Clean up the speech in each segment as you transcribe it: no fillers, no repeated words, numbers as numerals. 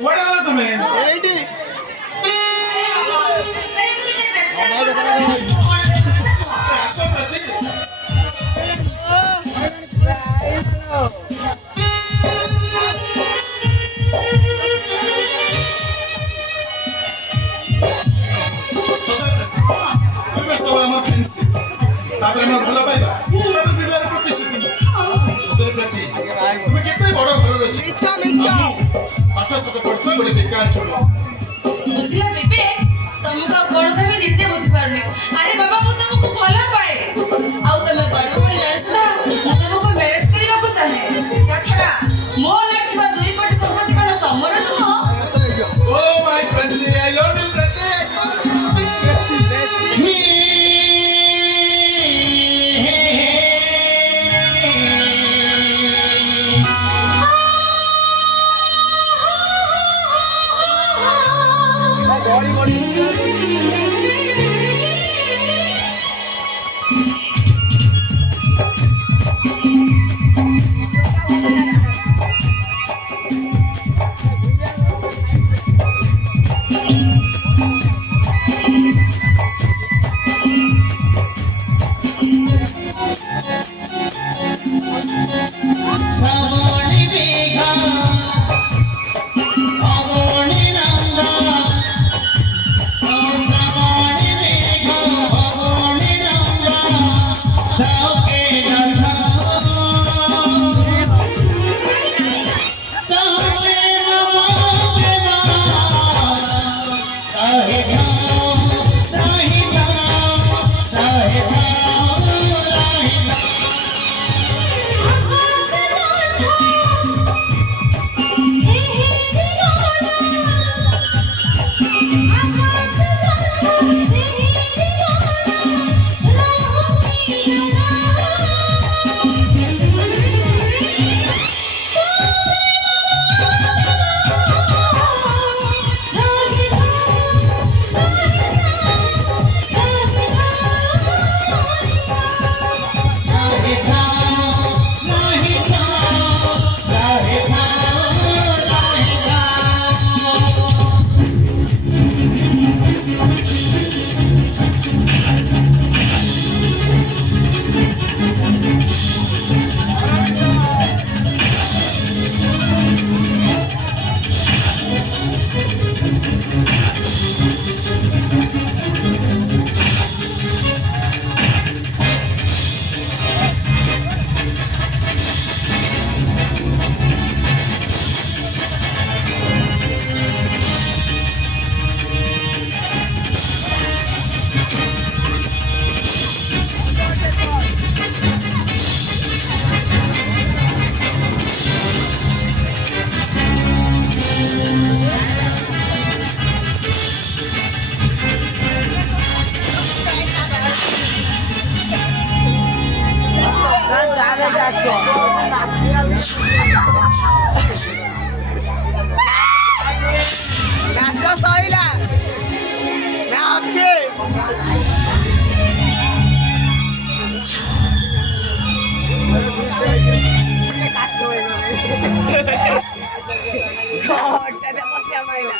କୁଆଡେ ଗଲ ତମେ? ଏଇଠି ଆସ ପ୍ରାଚୀ। আমার ফ্রেন্ডশিপ তারপরে আমার ভালো পাইবা তারপরে বিবাহের প্রতিশ্রুতি তোদের প্রাচী তুমি কেতে বড় ঘর রয়েছে মিছা মিছা পাଠ সাথে পড়ছো বলে বেকার ছোট ବୁଝିଲା ବିବେକ ତମକୁ ଆଉ କଣ କହିବି ନିଜେ ବୁଝିପାରୁନି। ଆରେ ବାବା ମୁଁ ତମକୁ ଭଲ ପାଏ ଆଉ ତମେ ଗରିବ ବୋଲି ଜାଣିଛ ନା ମୁଁ ତମକୁ ମ୍ୟାରେଜ କରିବାକୁ ଚାହେଁ। ତାଛଡା ମୋ ନାଁ ଥିବା 2 କୋଟି ସମ୍ପତ୍ତି କଣ ତମର ନୁହଁ? ଓ ମାଇ ପ୍ରାଚୀ ଆଇ ଲଭ୍ ୟୁ ପ୍ରାଚୀ। ନାଚ ସଇଲା ନା ଅଛି ଘଣ୍ଟାରେ ବସିବା ମାଇଲା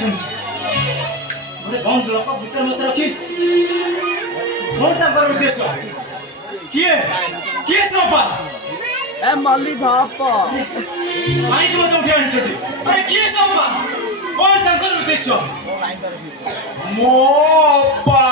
गोटे बंद लोक भीतर मत रखी कौन तांकर उद्देश्य किए किए सोपा ए मल्ली धप माइक मत उठे आनी छटी अरे किए सोपा कौन तांकर उद्देश्य मोपा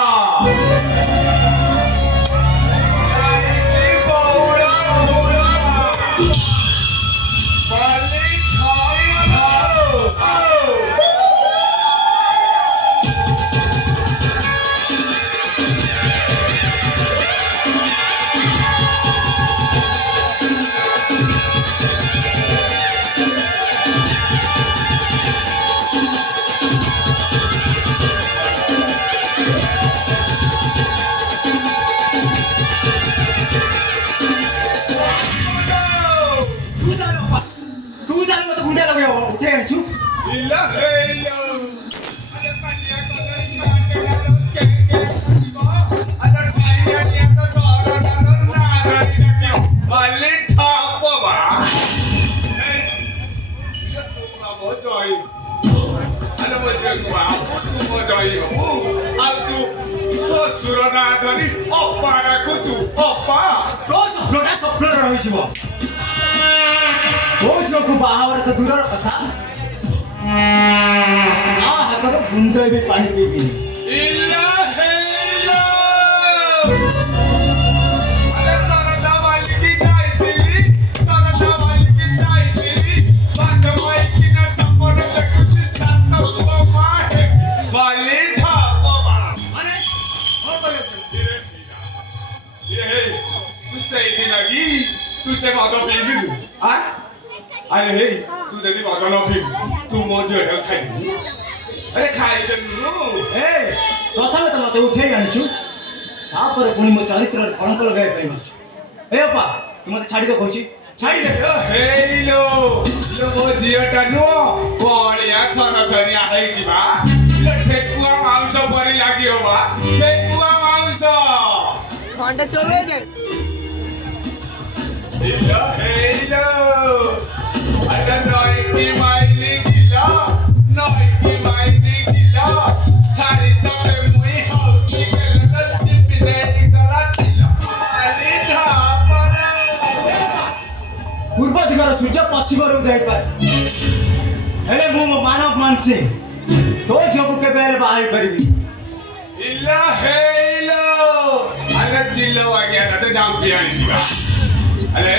बाहर तो दूर कथा हाथ गुंड भी पानी पीबी तुझसे माधव पीबी अरे हे तू जब माधव न पीबी तू मौज खाई अरे खाई ए प्रथम तो मत उठे आनिछु तापर पुनी मो चरित्र कलंक लगाय पई बस ए अपा तू मते छाडी दे कहूची छाडी दे हेलो यो मो जियटा नो कोलिया छन छनिया हेछि बा ले ठेकुआ मांस परि लागियो बा ठेकुआ मांस खंडे चोरे जे हेलो अरे नई की माइली किला नई की माइली किला सारी सारे मुई हौती केला चिपी दे गला किला अरे धापरा पूर्व दिगर सूर्य पश्चिम रो उदय पाए हेले मु मानव मान सिंह तो जब के बेल बाहर करबी इला हेलो अरे चिल्लो आ गया तो चैंपियन जीवा अरे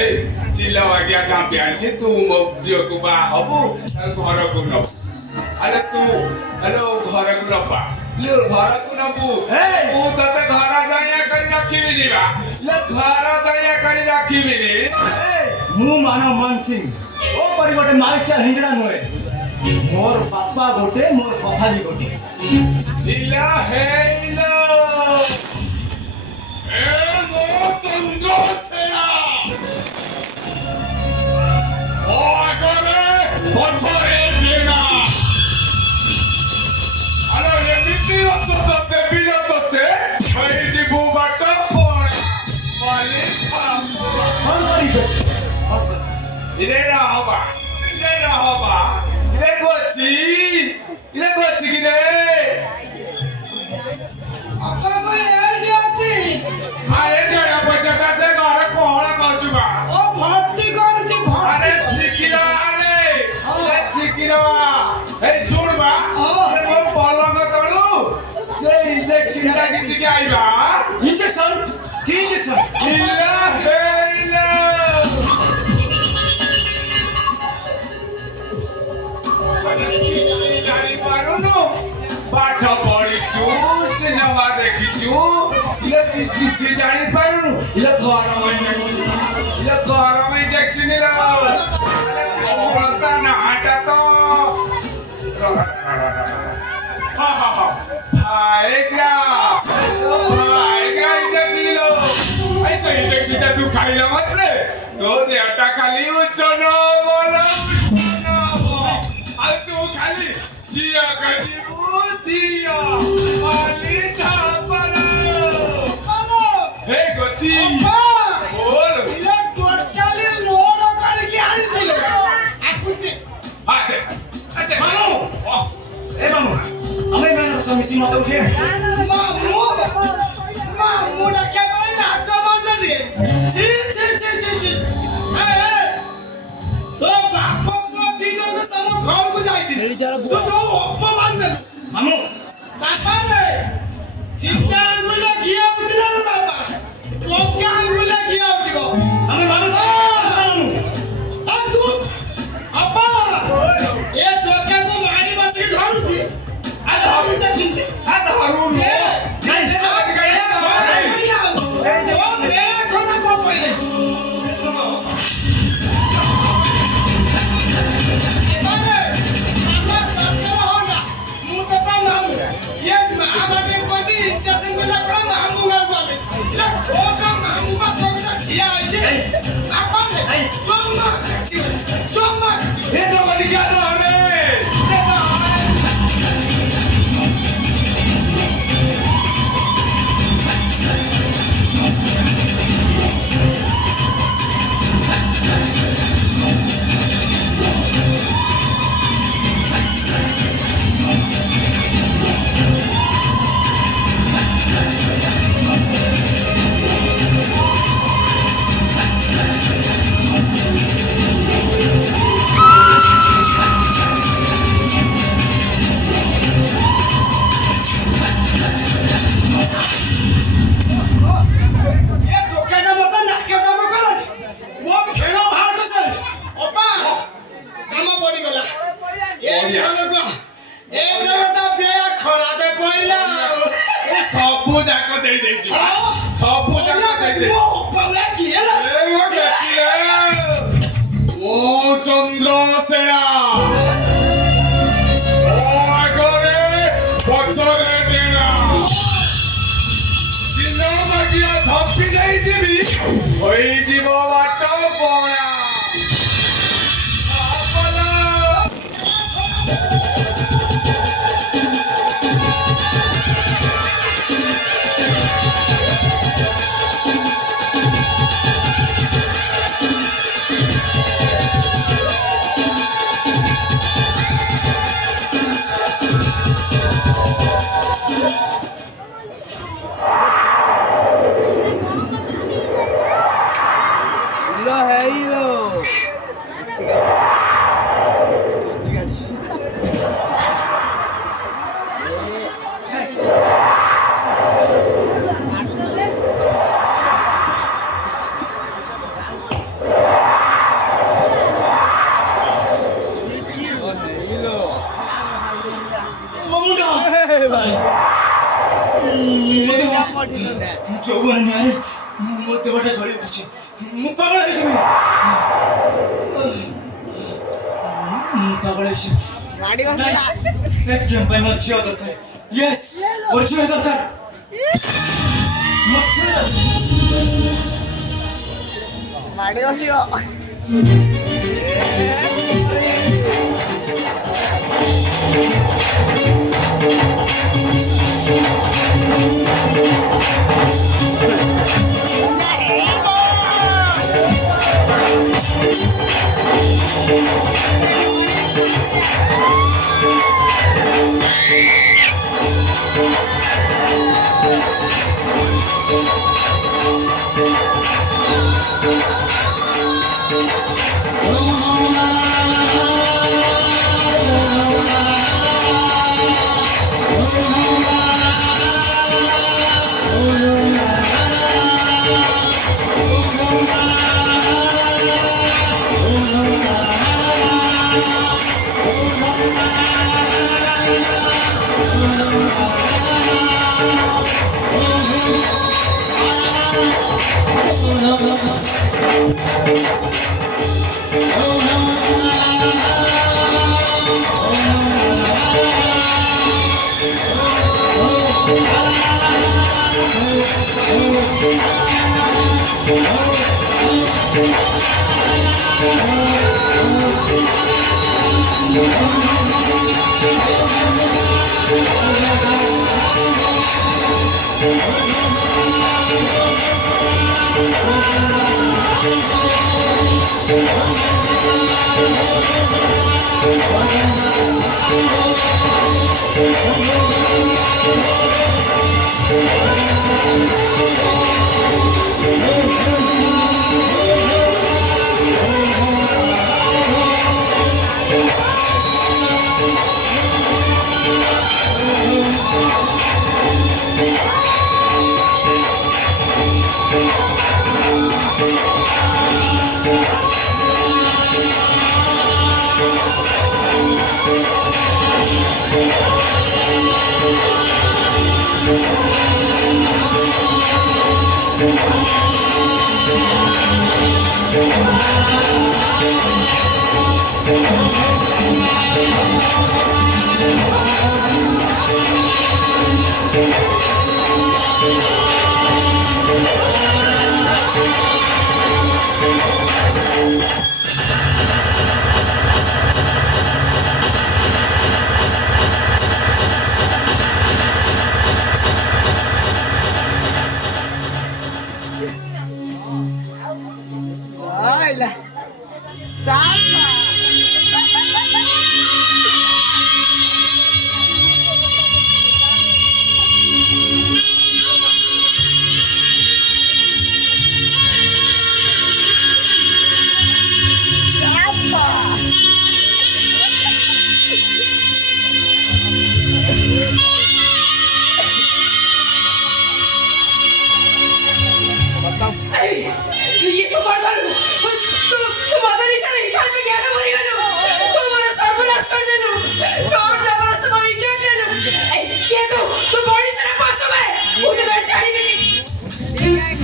चिल्लो आ गया चैंपियन छी तू मो जियो को बा हबु घर को न अरे तू हेलो घर को नपा ले घर को नबु तू तते घर जाया करी रखीबी जीवा ले घर जाया करी रखीबी रे मु मानव मान सिंह ओ परि गोटे माइचा हिंजड़ा नोए मोर बापा गोटे मोर कथा भी गोटे इला हेलो ए मो तुंजो सेना ओ करे पछरे बिना अरे एमिति असतते बिलतते भई जीवु बाट पड़ा माली कौन करी बे इरे रहबा इरे गोची कि रे आपा को एडी अछि अरे देरा पछटा से घर कोहळ करजुबा ओ भर्ती करू अरे सिकिरा ए सुनबा अरे मो पलंग तळु से इंजेक्शन टा गिति के आइबा इंजेक्शन की इंजेक्शन इला हेला जानी पारुनु पाठ पढिछु सिनेमा देखिछु इले किछि जानी पारुनु इले गरम इंजेक्शन रे बोलता ना हटा तो हा आएगा इंजेक्शन लो ऐसा इंजेक्शन टा तू खाइला मत रे तो देहटा खाली उच्चन बोला खाली जिया गजीबू जिया माली झापरा हे गोची बोल इले टोटली लोड करके आनी दिले आकुते आते अच्छा मानो ए ମିଶି ମତେ ଉଠେଇ ଆଣିଛୁ। ମାମୁଁ ଡାକିବା ପାଇଁ ନାଚ ମାନ ଟିକେ ତୋ ବାପ ପୁଅ ଦିନକୁ ତମ ଘରକୁ ଯାଇଥିଲି ତୁ ଯୋଉ ଅପମାନ ଦେଲୁ ମାମୁଁ ବାପାରେ ସିଧା ଆଙ୍ଗୁଳିରେ ଘିଅ ଉଠିଲା ରେ ବାପା ଲଙ୍କା ଆଙ୍ଗୁଳିରେ ଘିଅ ଉଠିବ ଆମେ ମାମୁଁ ଆଉ ତୁ ବାପା ଏ ଟୋକାକୁ ମାରି ବସିକି ଧରୁଛି ଆଉ ଧରୁଛି କିନ୍ତୁ ସବୁ ଯାକ ଦେଇ ଦେଇଛି ସବୁ ଯାକ ଦେଇ ଦେଇଛି ଓ ଚନ୍ଦ୍ରସେନା ଓ ଆଗରେ ପଛରେ ଡେଣା ଚିହ୍ନ ମାଗିଆ ଧପି ଦେଇଯିବି ହୋଇଯିବ ବାଟ ପଣା ଯୌବନ ନିଆଁରେ ମୋ ଦେହଟା ଜଳି ଉଠୁଛି ମୁଁ ପାଗଳ ହେଇଯିବି ସେକ୍ସ ଗେମ୍ ପାଇଁ ମୋର ଝିଅ ଦରକାର ୟେସ୍ ମୋର ଝିଅ ଦରକାର ମାଡି ବସିବ Oh, ये तो बड़बालू तू मदर इधर इधर में गया ना मरी गलू तू मेरा सर्वनाश कर देलू चोर जबरदस्त मैं इज्जत देलू ये तू बड़ी तरह पास में उसे मैं छाड़ी भी नहीं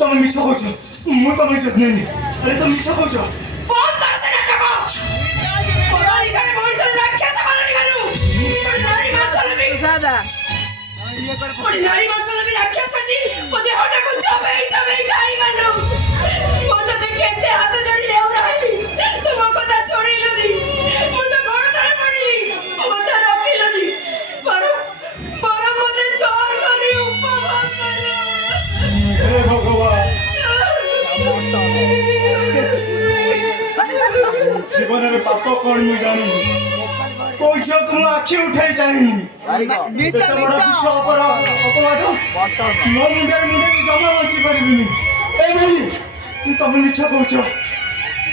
तुम मिछ कौच मु तुम इज्जत नहीं अरे तुम मिछ कौच बहुत करते ना कहो बड़ी सारे बड़ी तरह राक्षस मारने गलू नारी मात्र भी सादा बड़ी नारी मात्र भी राक्षस थी मुझे होटा को जबे खाई गलू वो तो देखते हाथ जोड़ी ले रही तुमको ना छोड़ी लनी मुझे गोड़ तले पड़ी मुझे रोकी लनी पर मुझे जोर करी उपवास करी हे भगवान जीवन रे पाप कोन मु जानी कोई झक मु आखी उठाई चाहिनी मिछ मिछ अपवाद मो मुंडे भी जमा बंची परिबिनी ए भाई तुम मिछ कौच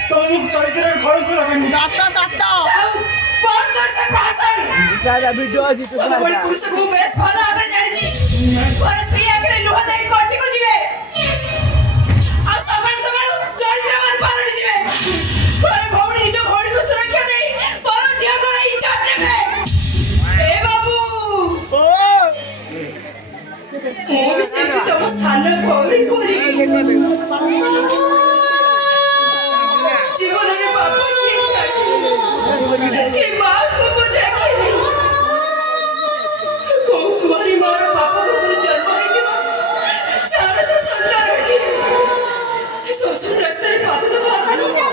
तुम मु चरित्र कलंक लगेनी साता बहुत करते भाषण सादा वीडियो अछि तो अब बड़ी पुरुष को बेस भला भाବରେ ଜାଣିଛି ଘରେ ସ୍ତ୍ରୀ ଆଗରେ ଲୁହ ଦେଇ କୋଠିକୁ ଯିବେ ଆଉ ସକାଳୁ ଚରିତ୍ର ମାନ ପାଲଟି ଯିବେ ଘରେ ଭଉଣୀ ନିଜ ଭଉଣୀକୁ ସୁରକ୍ଷା ଦେଇ ପର ଝିଅଙ୍କର ଇଜ୍ଜତ ନେବେ ଏ ବାବୁ ମୁଁ ବି ସେମିତି ତମ ସାନ ଭଉଣୀ ପରି ଜୀବନରେ ବାପା କିଏ ଛାଡ଼ିଲେ ଏ ମାଆକୁ ମୁଁ ଦେଖିନି कुमारी मार पापा को पूरी जन्म है सारा जो संतान है ससुर रास्ते में पाते तो बात